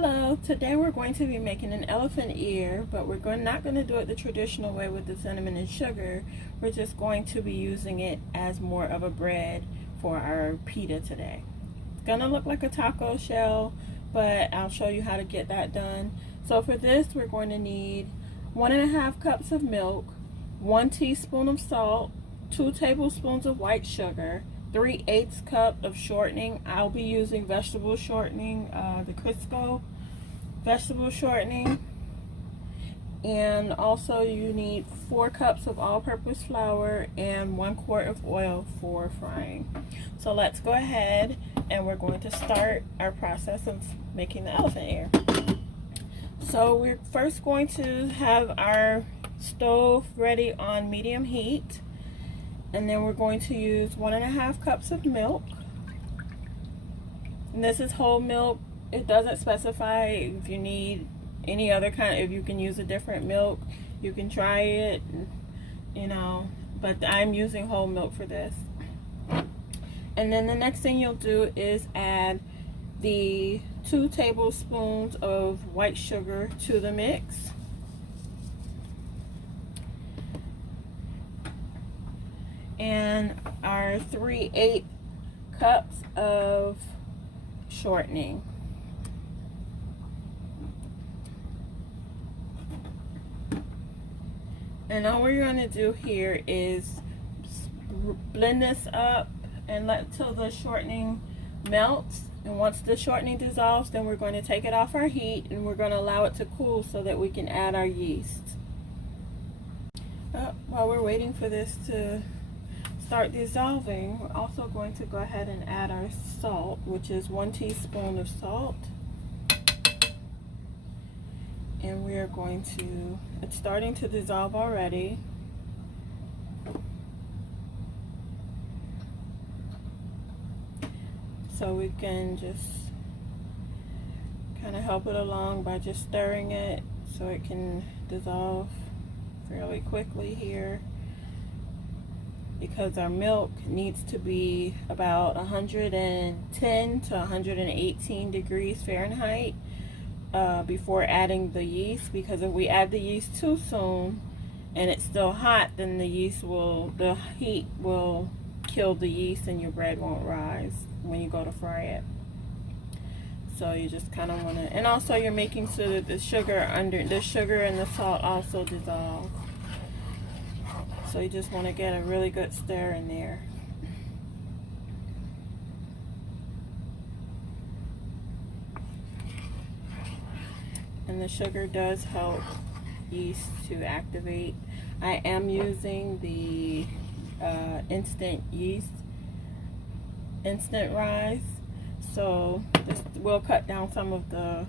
Hello, today we're going to be making an elephant ear, but we're not going to do it the traditional way with the cinnamon and sugar. We're just going to be using it as more of a bread for our pita today. It's going to look like a taco shell, but I'll show you how to get that done. So for this, we're going to need 1.5 cups of milk, 1 teaspoon of salt, 2 tablespoons of white sugar, 3/8 cup of shortening. I'll be using vegetable shortening, the Crisco vegetable shortening. And also you need 4 cups of all-purpose flour and 1 quart of oil for frying. So let's go ahead and we're going to start our process of making the elephant ear. So we're first going to have our stove ready on medium heat. And then we're going to use 1.5 cups of milk. And this is whole milk. It doesn't specify if you need any other kind. If you can use a different milk, you can try it, but I'm using whole milk for this. And then the next thing you'll do is add the 2 tablespoons of white sugar to the mix. And our 3/8 cups of shortening. And all we're going to do here is blend this up and let till the shortening melts. And once the shortening dissolves, then we're going to take it off our heat and we're going to allow it to cool so that we can add our yeast. While we're waiting for this to start dissolving, we're also going to go ahead and add our salt, which is 1 teaspoon of salt. And we are going to, it's starting to dissolve already. So we can just kind of help it along by just stirring it so it can dissolve fairly quickly here, because our milk needs to be about 110 to 118 degrees Fahrenheit before adding the yeast, because if we add the yeast too soon and it's still hot, then the heat will kill the yeast and your bread won't rise when you go to fry it. So you just kind of want to, and also you're making sure that the sugar and the salt also dissolve. So you just want to get a really good stir in there. And the sugar does help yeast to activate. I am using the instant rise. So this will cut down some of the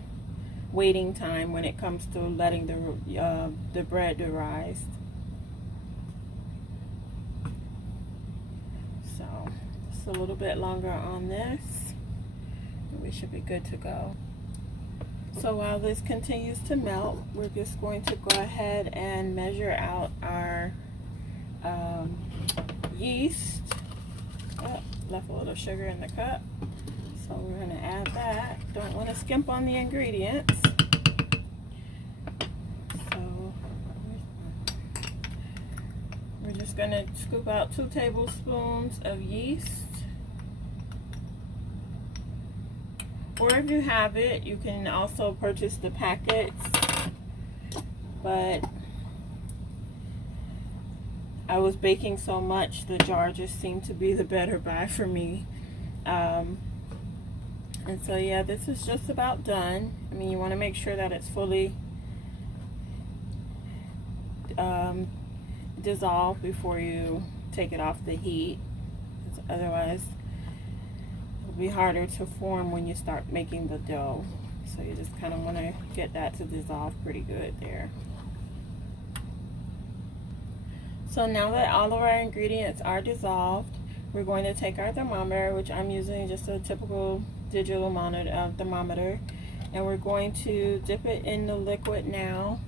waiting time when it comes to letting the bread to rise. So just a little bit longer on this, and we should be good to go. So while this continues to melt, we're just going to go ahead and measure out our yeast. Oh, left a little sugar in the cup, so we're going to add that. Don't want to skimp on the ingredients. So we're just going to scoop out 2 tablespoons of yeast. Or if you have it, you can also purchase the packets. But I was baking so much, the jar just seemed to be the better buy for me. And so yeah, this is just about done. I mean, you want to make sure that it's fully dissolved before you take it off the heat. Otherwise, be harder to form when you start making the dough. So you just kind of want to get that to dissolve pretty good there. So now that all of our ingredients are dissolved, we're going to take our thermometer, which I'm using just a typical digital thermometer, and we're going to dip it in the liquid now.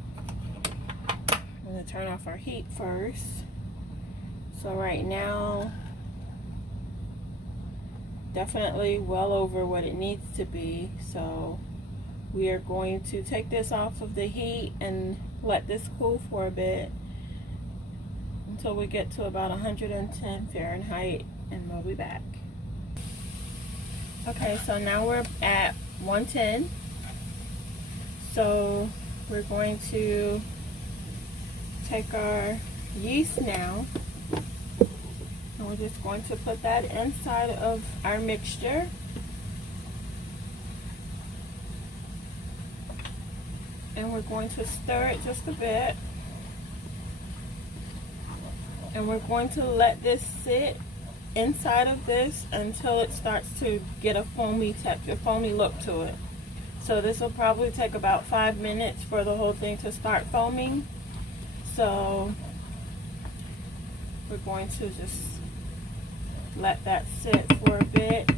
I'm going to turn off our heat first. So right now, definitely well over what it needs to be. So we are going to take this off of the heat and let this cool for a bit until we get to about 110 Fahrenheit, and we'll be back. Okay, so now we're at 110. So we're going to take our yeast now, and we're just going to put that inside of our mixture. And we're going to stir it just a bit. And we're going to let this sit inside of this until it starts to get a foamy texture, foamy look to it. So this will probably take about 5 minutes for the whole thing to start foaming. So we're going to just let that sit for a bit.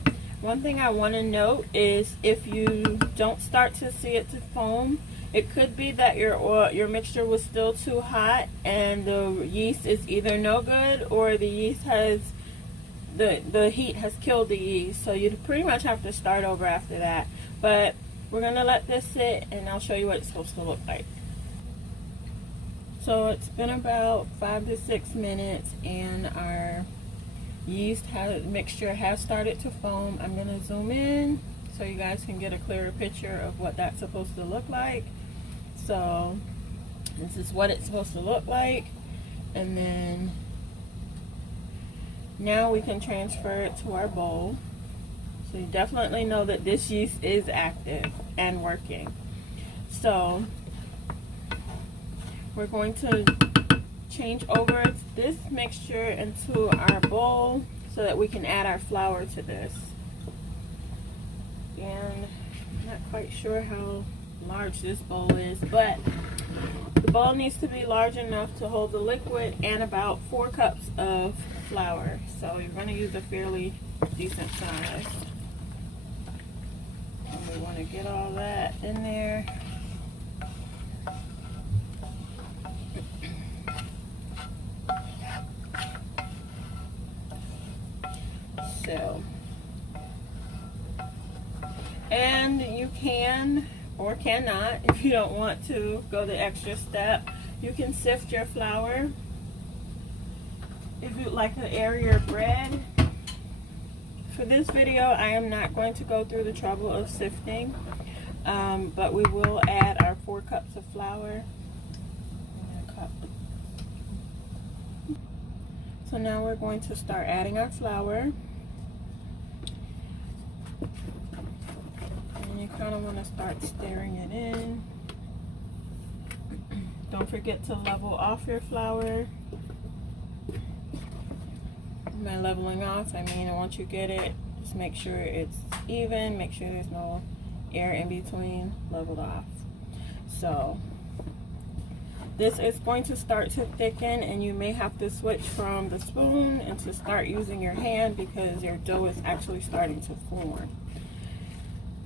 One thing I want to note is if you don't start to see it to foam, it could be that your mixture was still too hot and the yeast is either no good, or the yeast has the heat has killed the yeast. So you pretty much have to start over after that. But we're gonna let this sit and I'll show you what it's supposed to look like. So it's been about 5 to 6 minutes and our yeast mixture has started to foam. I'm gonna zoom in so you guys can get a clearer picture of what that's supposed to look like. So this is what it's supposed to look like, and then now we can transfer it to our bowl. So you definitely know that this yeast is active and working. So we're going to change over this mixture into our bowl so that we can add our flour to this. And I'm not quite sure how large this bowl is, but the bowl needs to be large enough to hold the liquid and about 4 cups of flour. So you're going to use a fairly decent size. And we want to get all that in there. So, and you can or cannot, if you don't want to go the extra step, you can sift your flour if you'd like an airier bread. For this video, I am not going to go through the trouble of sifting, but we will add our 4 cups of flour. So now we're going to start adding our flour. And you kind of want to start stirring it in. Don't forget to level off your flour. By leveling off, I mean once you get it, just make sure it's even, make sure there's no air in between, leveled off. So this is going to start to thicken, and you may have to switch from the spoon and to start using your hand because your dough is actually starting to form.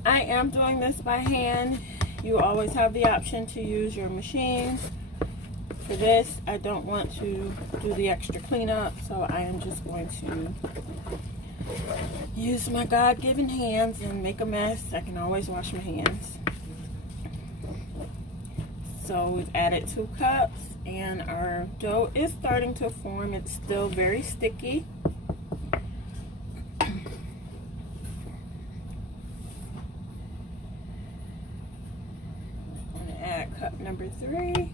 I am doing this by hand. You always have the option to use your machine. For this, I don't want to do the extra cleanup, so I am just going to use my God-given hands and make a mess. I can always wash my hands. So we've added 2 cups and our dough is starting to form. It's still very sticky. I'm going to add cup number 3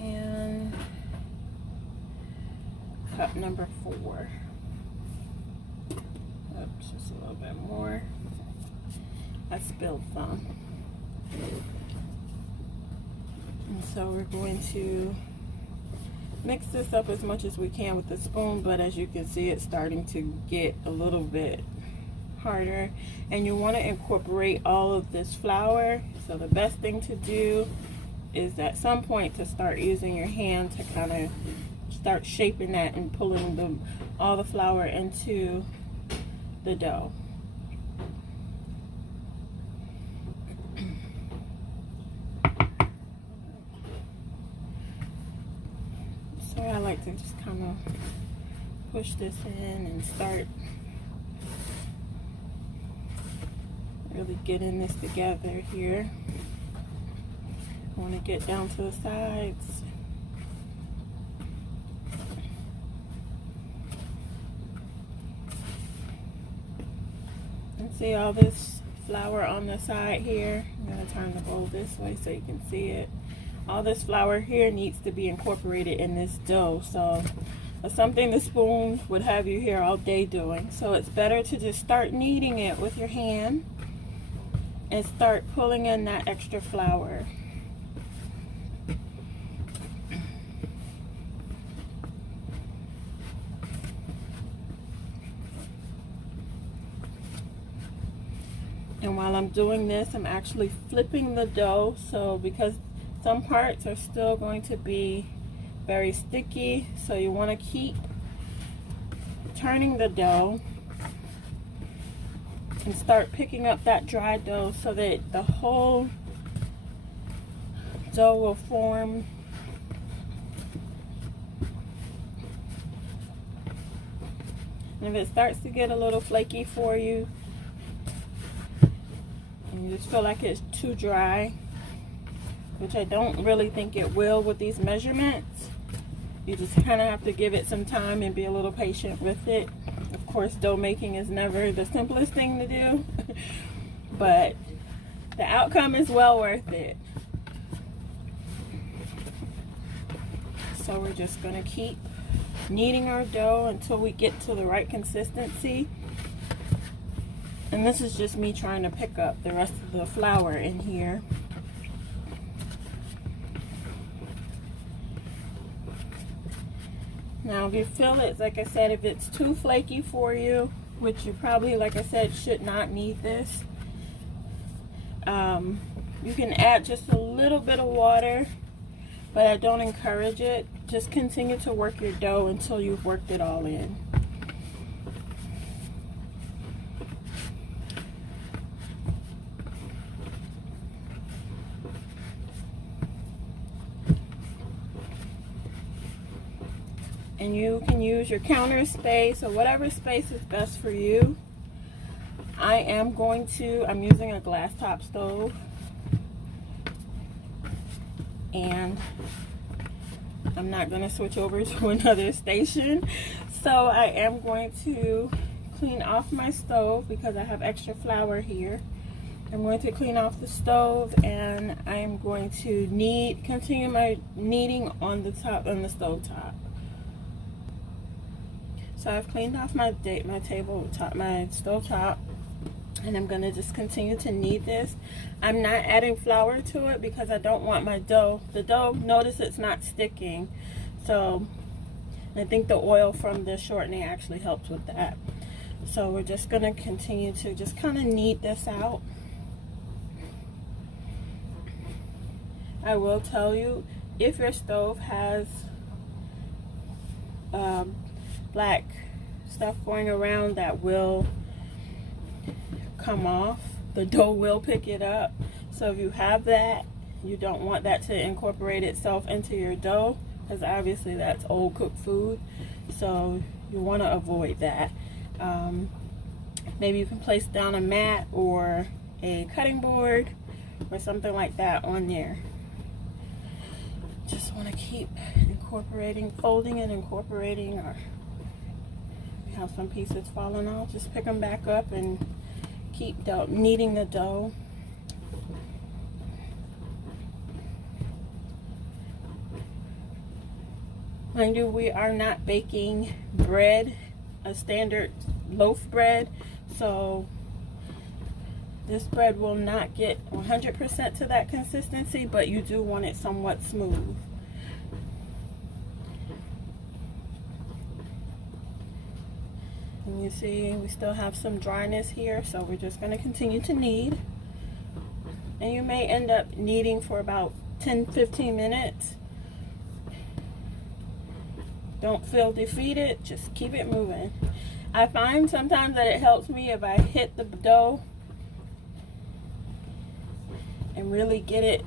and cup number 4. Oops, just a little bit more. I spilled some. And so we're going to mix this up as much as we can with the spoon, but as you can see, it's starting to get a little bit harder, and you want to incorporate all of this flour. So the best thing to do is at some point to start using your hand to kind of start shaping that and pulling all the flour into the dough. So I like to just kind of push this in and start Really getting this together here. I want to get down to the sides. And see all this flour on the side here. I'm going to turn the bowl this way so you can see it. All this flour here needs to be incorporated in this dough. So that's something the spoon would have you here all day doing. So it's better to just start kneading it with your hand and start pulling in that extra flour. And while I'm doing this, I'm actually flipping the dough. So because some parts are still going to be very sticky, so you want to keep turning the dough and start picking up that dry dough so that the whole dough will form. And if it starts to get a little flaky for you, and you just feel like it's too dry, which I don't really think it will with these measurements, you just kind of have to give it some time and be a little patient with it. Of course, dough making is never the simplest thing to do, but the outcome is well worth it. So we're just going to keep kneading our dough until we get to the right consistency. And this is just me trying to pick up the rest of the flour in here. Now if you feel it, like I said, if it's too flaky for you, which you probably, like I said, should not need this, you can add just a little bit of water, but I don't encourage it. Just continue to work your dough until you've worked it all in. And you can use your counter space or whatever space is best for you. I'm using a glass top stove, and I'm not going to switch over to another station. So I am going to clean off my stove because I have extra flour here. I'm going to clean off the stove, and I'm going to continue my kneading on the stove top. So I've cleaned off my stove top, and I'm going to just continue to knead this. I'm not adding flour to it because I don't want the dough, notice it's not sticking. So I think the oil from the shortening actually helps with that. So we're just going to continue to just kind of knead this out. I will tell you, if your stove has black stuff going around that will come off, the dough will pick it up. So if you have that, you don't want that to incorporate itself into your dough, because obviously that's old cooked food, so you want to avoid that. Maybe you can place down a mat or a cutting board or something like that on there. Just want to keep incorporating, folding and incorporating. Or we have some pieces falling off, just pick them back up and keep kneading the dough. Mind you, we are not baking bread, a standard loaf bread, so this bread will not get 100% to that consistency, but you do want it somewhat smooth. And you see we still have some dryness here, so we're just going to continue to knead. And you may end up kneading for about 10-15 minutes. Don't feel defeated, just keep it moving. I find sometimes that it helps me if I hit the dough and really get it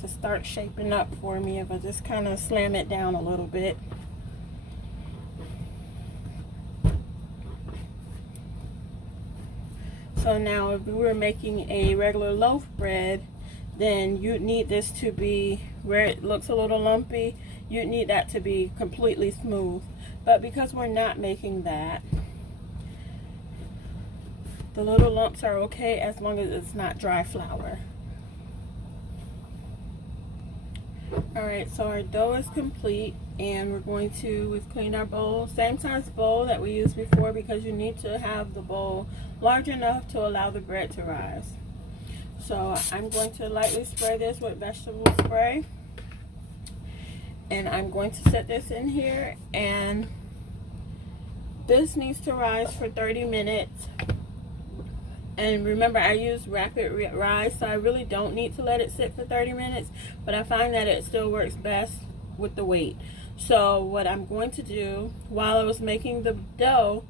to start shaping up for me, if I just kind of slam it down a little bit. So now if we were making a regular loaf bread, then you'd need this to be, where it looks a little lumpy, you'd need that to be completely smooth. But because we're not making that, the little lumps are okay as long as it's not dry flour. Alright, so our dough is complete, and we've cleaned our bowl, same size bowl that we used before, because you need to have the bowl large enough to allow the bread to rise. So I'm going to lightly spray this with vegetable spray, and I'm going to set this in here, and this needs to rise for 30 minutes. And remember, I use rapid rise, so I really don't need to let it sit for 30 minutes, but I find that it still works best with the weight. So what I'm going to do, while I was making the dough,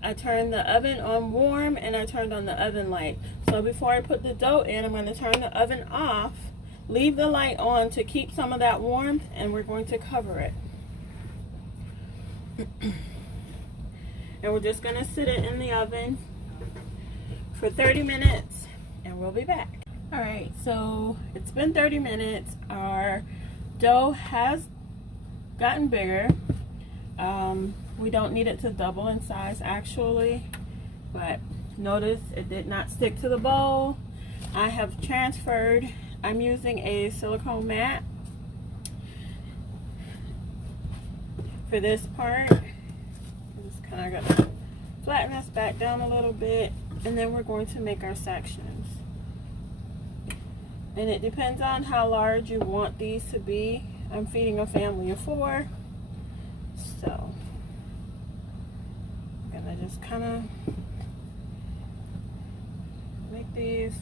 I turned the oven on warm and I turned on the oven light. So before I put the dough in, I'm going to turn the oven off, leave the light on to keep some of that warmth, and we're going to cover it. And we're just going to sit it in the oven for 30 minutes, and we'll be back. Alright, so it's been 30 minutes. Our dough has gotten bigger. We don't need it to double in size actually, but notice it did not stick to the bowl. I have transferred, I'm using a silicone mat for this part. I'm just kind of gonna flatten this back down a little bit, and then we're going to make our sections. And it depends on how large you want these to be. I'm feeding a family of 4, so I'm gonna just kind of make these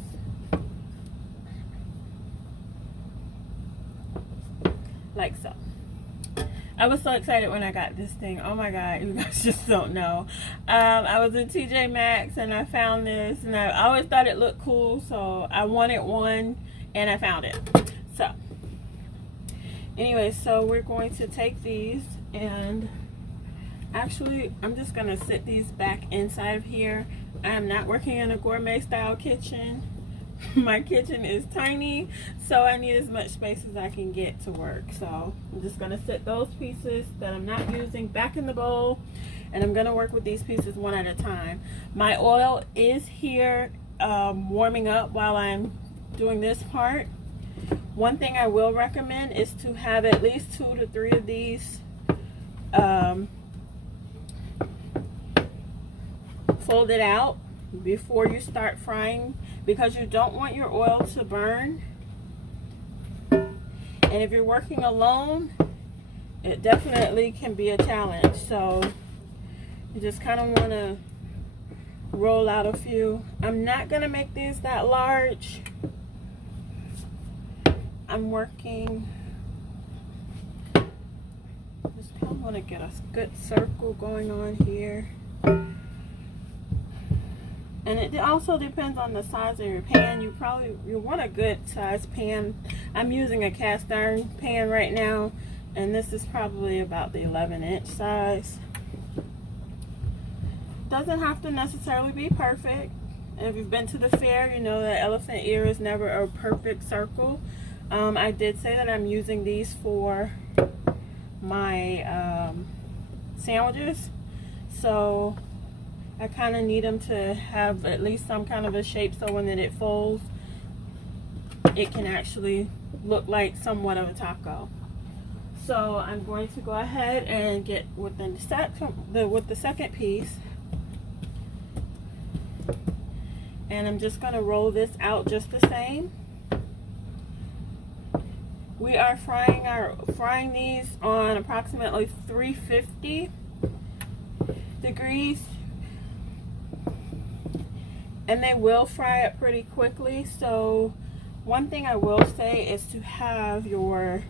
like so. I was so excited when I got this thing. Oh my god, you guys just don't know. I was in TJ Maxx and I found this, and I always thought it looked cool, so I wanted one and I found it. So anyway, so we're going to take these, and actually I'm just gonna sit these back inside of here. I am not working in a gourmet style kitchen. My kitchen is tiny, so I need as much space as I can get to work. So I'm just going to set those pieces that I'm not using back in the bowl, and I'm going to work with these pieces one at a time. My oil is here warming up while I'm doing this part. One thing I will recommend is to have at least 2 to 3 of these folded out before you start frying, because you don't want your oil to burn. And if you're working alone, it definitely can be a challenge. So you just kind of want to roll out a few. I'm not going to make these that large. I'm working, just kind of want to get a good circle going on here. And it also depends on the size of your pan. You want a good size pan. I'm using a cast iron pan right now, and this is probably about the 11-inch size. Doesn't have to necessarily be perfect. If you've been to the fair, you know that elephant ear is never a perfect circle. I did say that I'm using these for my sandwiches, so I kind of need them to have at least some kind of a shape, so when it folds, it can actually look like somewhat of a taco. So I'm going to go ahead and get with the second piece, and I'm just going to roll this out just the same. We are frying these on approximately 350 degrees. And they will fry up pretty quickly. So one thing I will say is to have your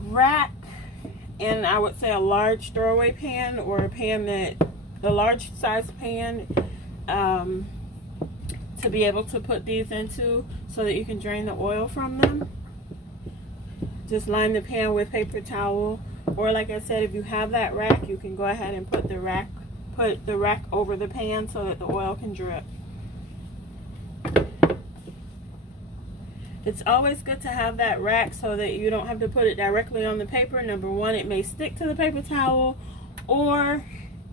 rack, and I would say a large throwaway pan, or a pan the large size pan, to be able to put these into, so that you can drain the oil from them. Just line the pan with paper towel, or like I said, if you have that rack, you can go ahead and put the rack over the pan so that the oil can drip. It's always good to have that rack so that you don't have to put it directly on the paper. Number one, it may stick to the paper towel, or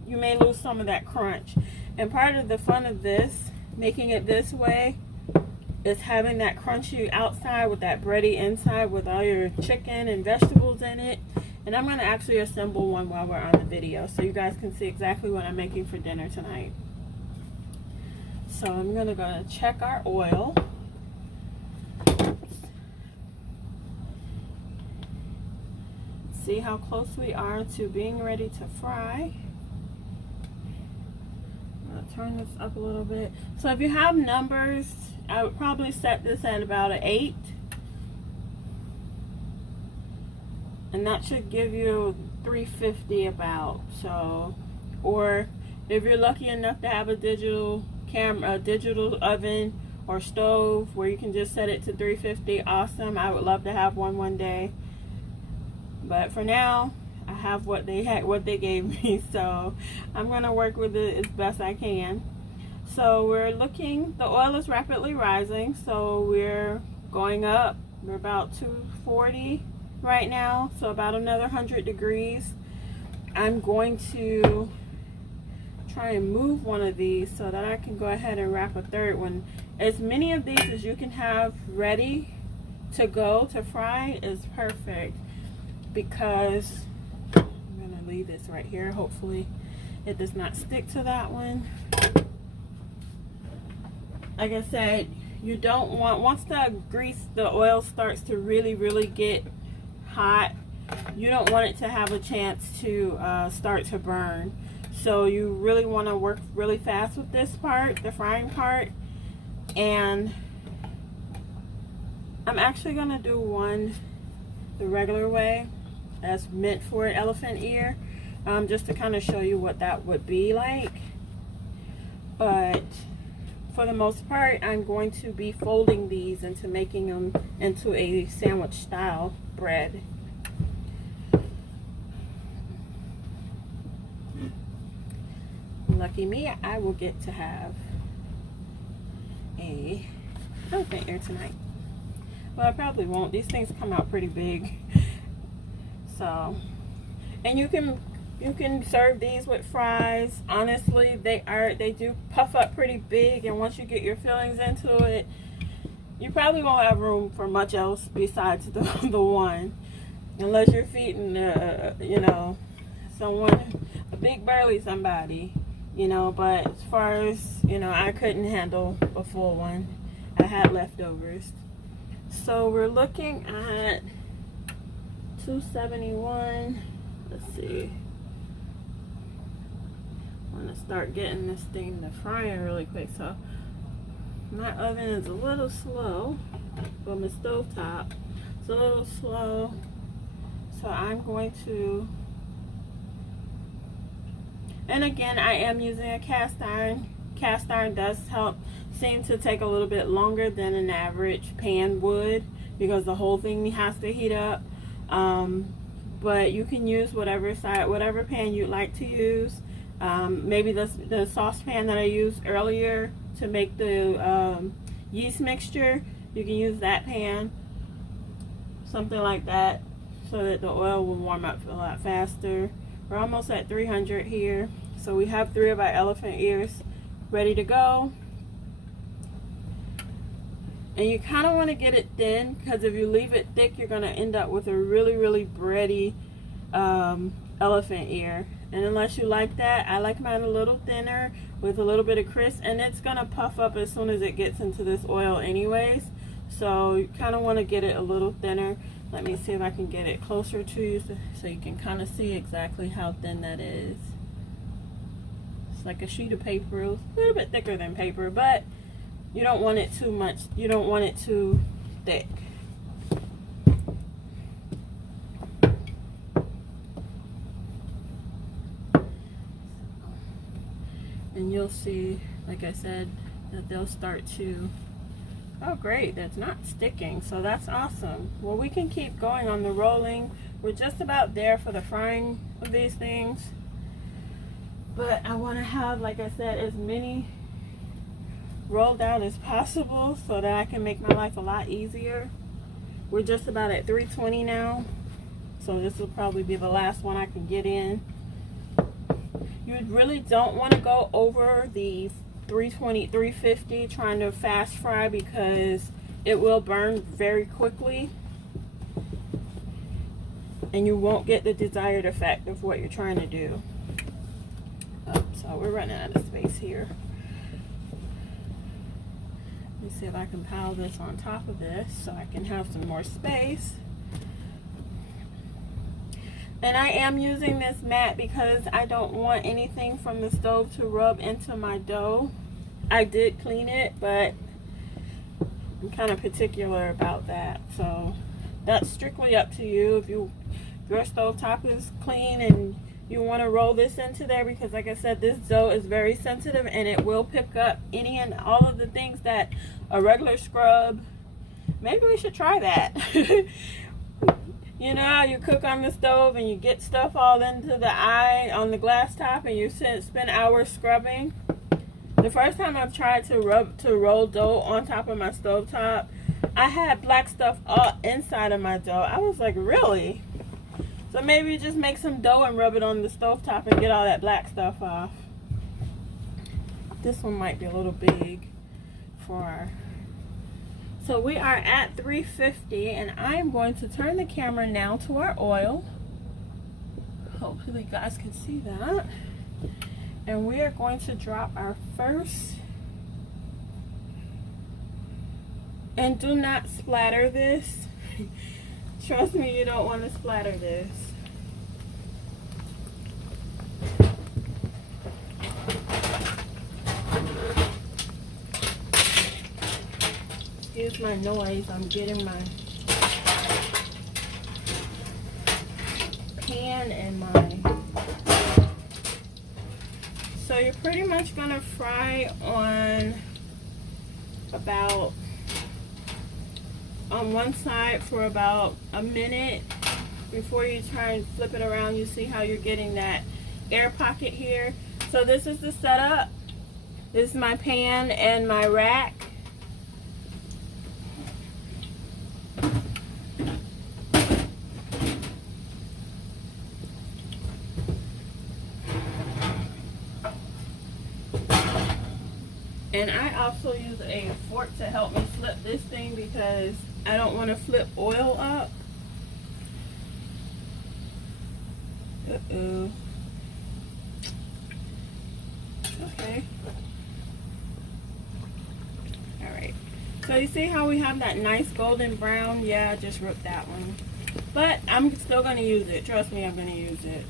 you may lose some of that crunch. And part of the fun of this, making it this way, is having that crunchy outside with that bready inside with all your chicken and vegetables in it. And I'm going to actually assemble one while we're on the video so you guys can see exactly what I'm making for dinner tonight. So I'm going to go check our oil. See how close we are to being ready to fry. I'm going to turn this up a little bit. So if you have numbers, I would probably set this at about an 8. And that should give you 350 about. So, or if you're lucky enough to have a digital camera, a digital oven or stove where you can just set it to 350, awesome. I would love to have one day. But for now, I have what they gave me, so I'm gonna work with it as best I can. So we're looking, the oil is rapidly rising, so we're going up. We're about 240 right now, so about another 100 degrees. I'm going to try and move one of these so that I can go ahead and wrap a third one. As many of these as you can have ready to go to fry is perfect, because I'm gonna leave this right here. Hopefully it does not stick to that one. Like I said, you don't want, once the oil starts to really get hot, you don't want it to have a chance to start to burn. So you really want to work really fast with this part, the frying part. And I'm actually gonna do one the regular way, as meant for an elephant ear, just to kind of show you what that would be like. But for the most part, I'm going to be folding these into making them into a sandwich style bread. Lucky me, I will get to have a elephant ear tonight. Well, I probably won't. These things come out pretty big. So, and you can serve these with fries. Honestly, they do puff up pretty big, and once you get your fillings into it, you probably won't have room for much else besides the one, unless you're feeding you know, someone, a big burly somebody, you know. But as far as, you know, I couldn't handle a full one. I had leftovers. So we're looking at 271. Let's see. I want to start getting this thing to frying really quick. So my oven is a little slow, but my stove top is a little slow. So I'm going to, and again, I am using a cast iron. Cast iron does seem to take a little bit longer than an average pan would, because the whole thing has to heat up. But you can use whatever pan you'd like to use. Maybe the saucepan that I used earlier to make the yeast mixture, you can use that pan, something like that, so that the oil will warm up a lot faster. We're almost at 300 here, so we have 3 of our elephant ears ready to go. And you kind of want to get it thin, because if you leave it thick, you're going to end up with a really bready elephant ear. And unless you like that, I like mine a little thinner with a little bit of crisp, and it's going to puff up as soon as it gets into this oil anyways. So you kind of want to get it a little thinner. Let me see if I can get it closer to you so you can kind of see exactly how thin that is. It's like a sheet of paper, a little bit thicker than paper, but you don't want it too much. You don't want it too thick. And you'll see, like I said, that they'll start to, oh great, that's not sticking, so that's awesome. Well, we can keep going on the rolling. We're just about there for the frying of these things. But I want to have, like I said, as many rolled out as possible so that I can make my life a lot easier. We're just about at 320 now, so this will probably be the last one I can get in. You really don't want to go over the 320, 350 trying to fast fry, because it will burn very quickly and you won't get the desired effect of what you're trying to do. Oh, so we're running out of space here. Let me see if I can pile this on top of this so I can have some more space. And I am using this mat because I don't want anything from the stove to rub into my dough. I did clean it, but I'm kind of particular about that. So that's strictly up to you. If your stove top is clean and you want to roll this into there, because like I said, this dough is very sensitive and it will pick up any and all of the things that a regular scrub. Maybe we should try that. You know how you cook on the stove and you get stuff all into the eye on the glass top and you spend hours scrubbing? The first time I've tried to roll dough on top of my stove top, I had black stuff all inside of my dough. I was like, really? So maybe you just make some dough and rub it on the stove top and get all that black stuff off. This one might be a little big for our... So we are at 350 and I am going to turn the camera now to our oil. Hopefully you guys can see that. And we are going to drop our first. And do not splatter this. Trust me, you don't want to splatter this. Excuse my noise, I'm getting my pan and my... So you're pretty much going to fry on one side for about a minute before you try and flip it around. You see how you're getting that air pocket here. So this is the setup. This is my pan and my rack. And I also use a fork to help me flip this thing because I don't want to flip oil up. Uh-oh. Okay. Alright. So you see how we have that nice golden brown? Yeah, I just ripped that one. But I'm still going to use it. Trust me, I'm going to use it.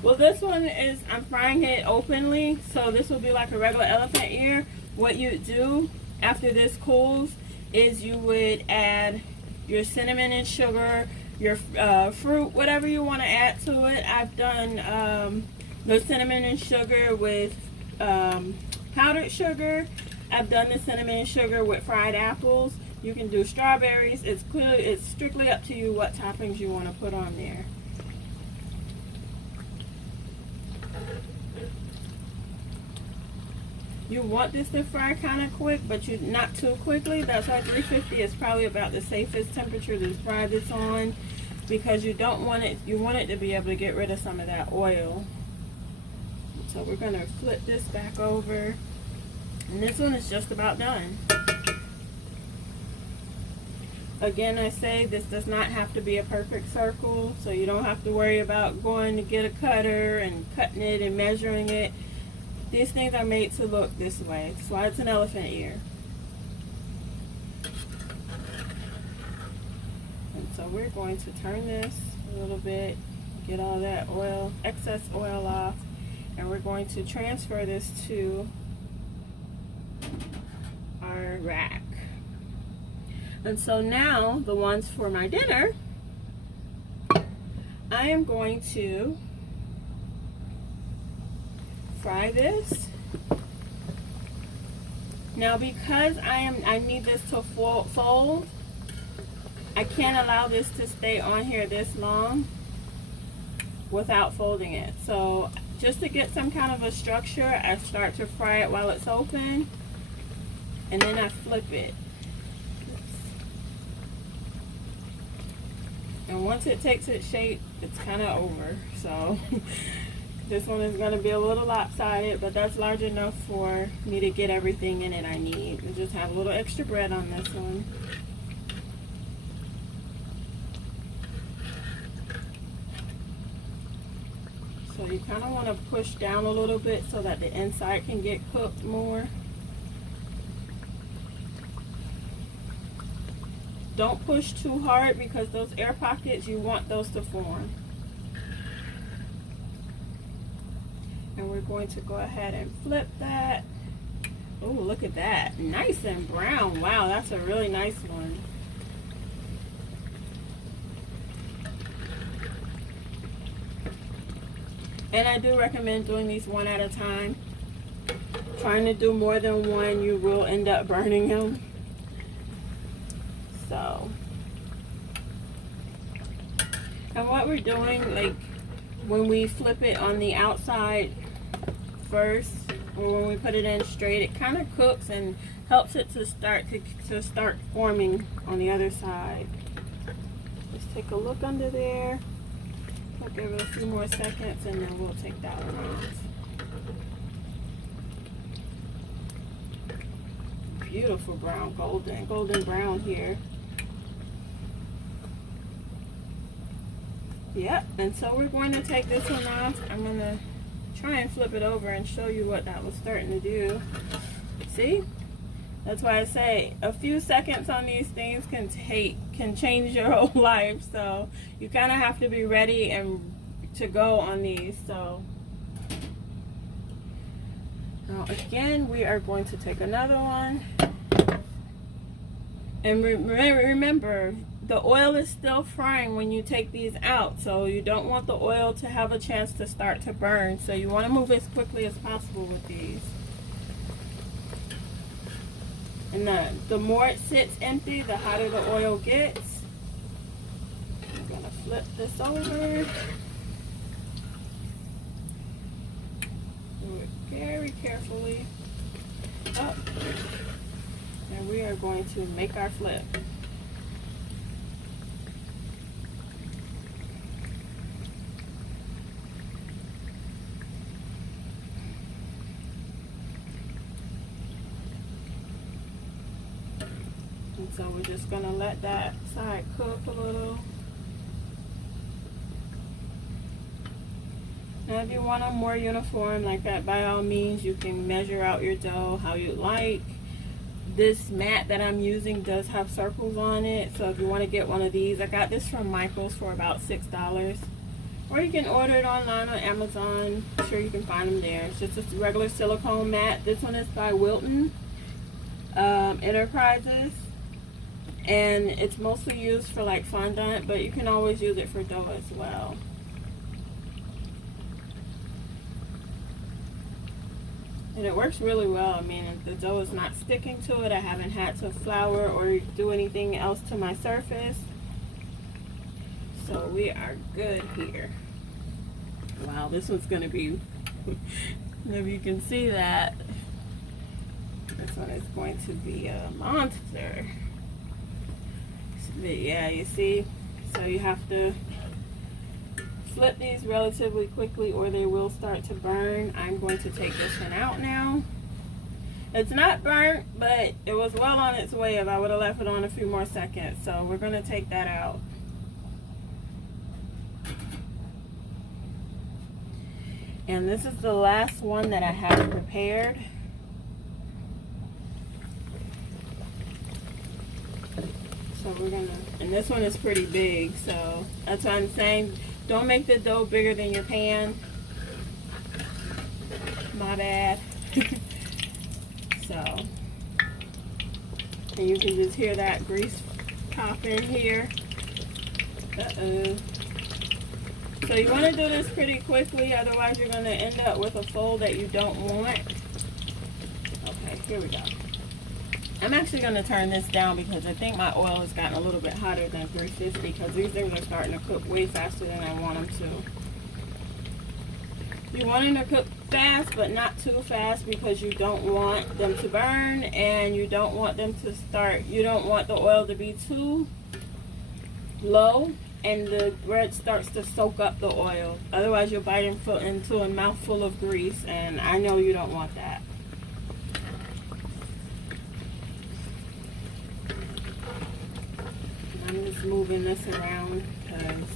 Well, this one is, I'm frying it openly. So this will be like a regular elephant ear. What you do after this cools is you would add your cinnamon and sugar, your fruit, whatever you want to add to it. I've done the cinnamon and sugar with powdered sugar. I've done the cinnamon and sugar with fried apples. You can do strawberries. It's strictly up to you what toppings you want to put on there. You want this to fry kind of quick, but not too quickly. That's why 350 is probably about the safest temperature to fry this on, because you don't want it. You want it to be able to get rid of some of that oil. So we're gonna flip this back over, and this one is just about done. Again, I say this does not have to be a perfect circle, so you don't have to worry about going to get a cutter and cutting it and measuring it. These things are made to look this way. That's why it's an elephant ear. And so we're going to turn this a little bit, get all that oil, excess oil off, and we're going to transfer this to our rack. And so now, the ones for my dinner, I am going to fry this. Now because I need this to fold, I can't allow this to stay on here this long without folding it. So just to get some kind of a structure, I start to fry it while it's open. and then I flip it. And once it takes its shape, it's kind of over. So this one is going to be a little lopsided, but that's large enough for me to get everything in it I need. We just have a little extra bread on this one. So you kind of want to push down a little bit so that the inside can get cooked more. Don't push too hard because those air pockets, you want those to form. And we're going to go ahead and flip that. Oh, look at that. Nice and brown. Wow, that's a really nice one. And I do recommend doing these one at a time. Trying to do more than one, you will end up burning them. So, and what we're doing, like when we flip it on the outside first, or when we put it in straight, it kind of cooks and helps it to start forming on the other side. Let's take a look under there. I'll give it a few more seconds and then we'll take that one off. Beautiful brown, golden brown here. Yep, and so we're going to take this one off. I'm going to try and flip it over and show you what that was starting to do. See? That's why I say a few seconds on these things can change your whole life. So you kind of have to be ready and to go on these. So now again, we are going to take another one. And remember, the oil is still frying when you take these out, so you don't want the oil to have a chance to start to burn. So you want to move as quickly as possible with these. And the more it sits empty, the hotter the oil gets. I'm going to flip this over. Do it very carefully up. And we are going to make our flip. And so we're just going to let that side cook a little. Now if you want them more uniform like that, by all means, you can measure out your dough how you like. This mat that I'm using does have circles on it, so if you want to get one of these, I got this from Michael's for about $6. Or you can order it online on Amazon. I'm sure you can find them there. It's just a regular silicone mat. This one is by Wilton Enterprises. And it's mostly used for like fondant, but you can always use it for dough as well. And it works really well. I mean, if the dough is not sticking to it, I haven't had to flour or do anything else to my surface. So we are good here. Wow, this one's going to be, if you can see that, this one is going to be a monster. But yeah, you see, so you have to flip these relatively quickly or they will start to burn. I'm going to take this one out now. It's not burnt, but it was well on its way if I would have left it on a few more seconds. So we're going to take that out. And this is the last one that I have prepared. So we're gonna, and this one is pretty big, so that's why I'm saying don't make the dough bigger than your pan. My bad. So, and you can just hear that grease popping here. Uh-oh. So you want to do this pretty quickly, otherwise you're going to end up with a fold that you don't want. Okay, here we go. I'm actually going to turn this down because I think my oil has gotten a little bit hotter than 350 because these things are starting to cook way faster than I want them You want them to cook fast, but not too fast, because you don't want them to burn, and you don't want them to you don't want the oil to be too low and the bread starts to soak up the oil. Otherwise you'll bite into a mouthful of grease, and I know you don't want that. I'm just moving this around because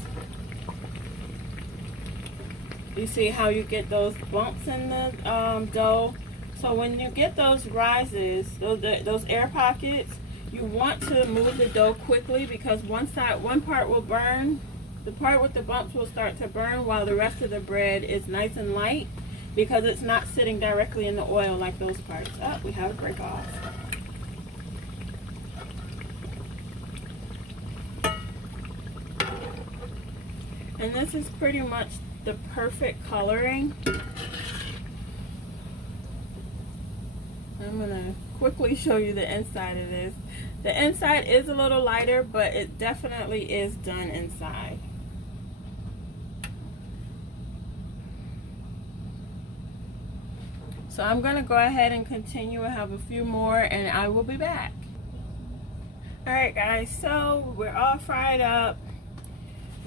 you see how you get those bumps in the dough. So when you get those rises, those air pockets, you want to move the dough quickly, because one part will burn. The part with the bumps will start to burn, while the rest of the bread is nice and light, because it's not sitting directly in the oil like those parts. Oh, we have a break off. And this is pretty much the perfect coloring. I'm gonna quickly show you the inside of this. The inside is a little lighter, but it definitely is done inside. So I'm gonna go ahead and continue. I have a few more and I will be back. Alright guys, so we're all fried up.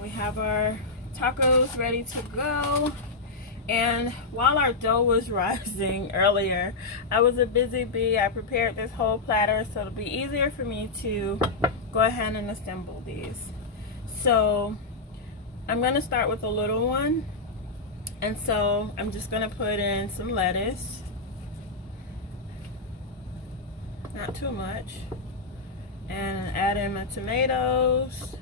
We have our tacos ready to go. And while our dough was rising earlier, I was a busy bee. I prepared this whole platter so it'll be easier for me to go ahead and assemble these. So I'm going to start with a little one. And so I'm just going to put in some lettuce. Not too much. And add in my tomatoes.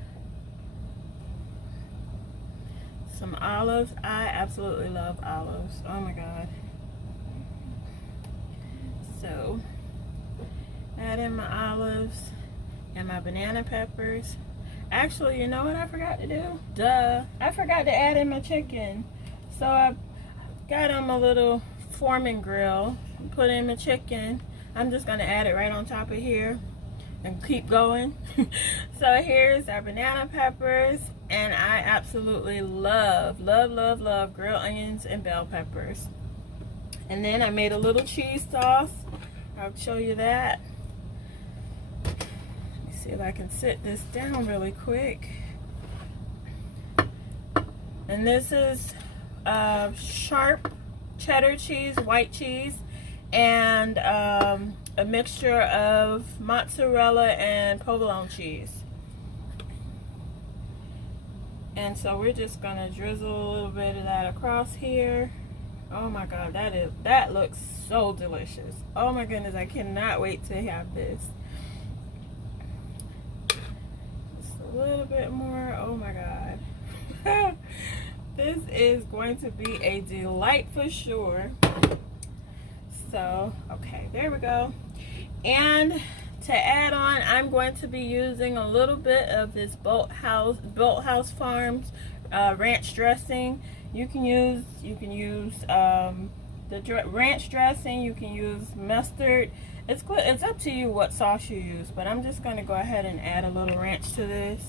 Some olives. I absolutely love olives. Oh my god. So add in my olives and my banana peppers. Actually, you know what I forgot to do? Duh. I forgot to add in my chicken. So I got on my little Foreman grill and put in my chicken. I'm just going to add it right on top of here and keep going. So here's our banana peppers, and I absolutely love grilled onions and bell peppers. And then I made a little cheese sauce. I'll show you that. Let me see if I can sit this down really quick. And this is sharp cheddar cheese, white cheese, and a mixture of mozzarella and provolone cheese. And so we're just gonna drizzle a little bit of that across here. Oh my god, that looks so delicious. Oh my goodness, I cannot wait to have this. Just a little bit more. Oh my god. This is going to be a delight for sure. So, okay, there we go. And to add on, I'm going to be using a little bit of this Bolt House Farms ranch dressing. You can use the ranch dressing. You can use mustard. It's good. It's up to you what sauce you use, but I'm just going to go ahead and add a little ranch to this.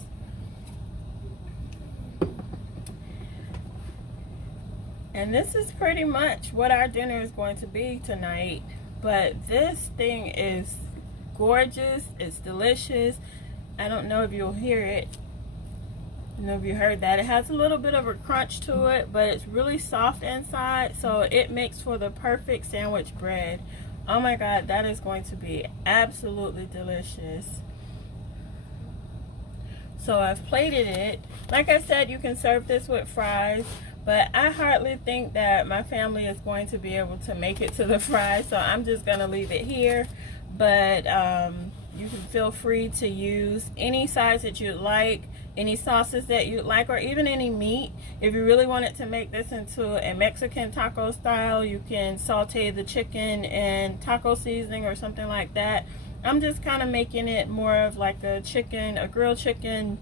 And this is pretty much what our dinner is going to be tonight. But this thing is gorgeous. It's delicious. I don't know if you'll hear it. I don't know if you heard that. It has a little bit of a crunch to it, but it's really soft inside. So it makes for the perfect sandwich bread. Oh my god, that is going to be absolutely delicious. So I've plated it. Like I said, you can serve this with fries. But I hardly think that my family is going to be able to make it to the fries, so I'm just going to leave it here. But you can feel free to use any size that you'd like, any sauces that you'd like, or even any meat. If you really wanted to make this into a Mexican taco style, you can saute the chicken in taco seasoning or something like that. I'm just kind of making it more of like a grilled chicken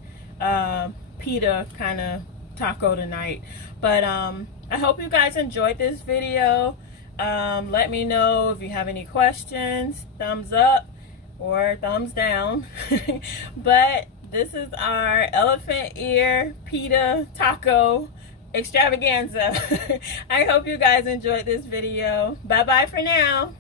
pita kind of taco tonight. But I hope you guys enjoyed this video. Let me know if you have any questions. Thumbs up or thumbs down. But this is our elephant ear pita taco extravaganza. I hope you guys enjoyed this video. Bye bye for now.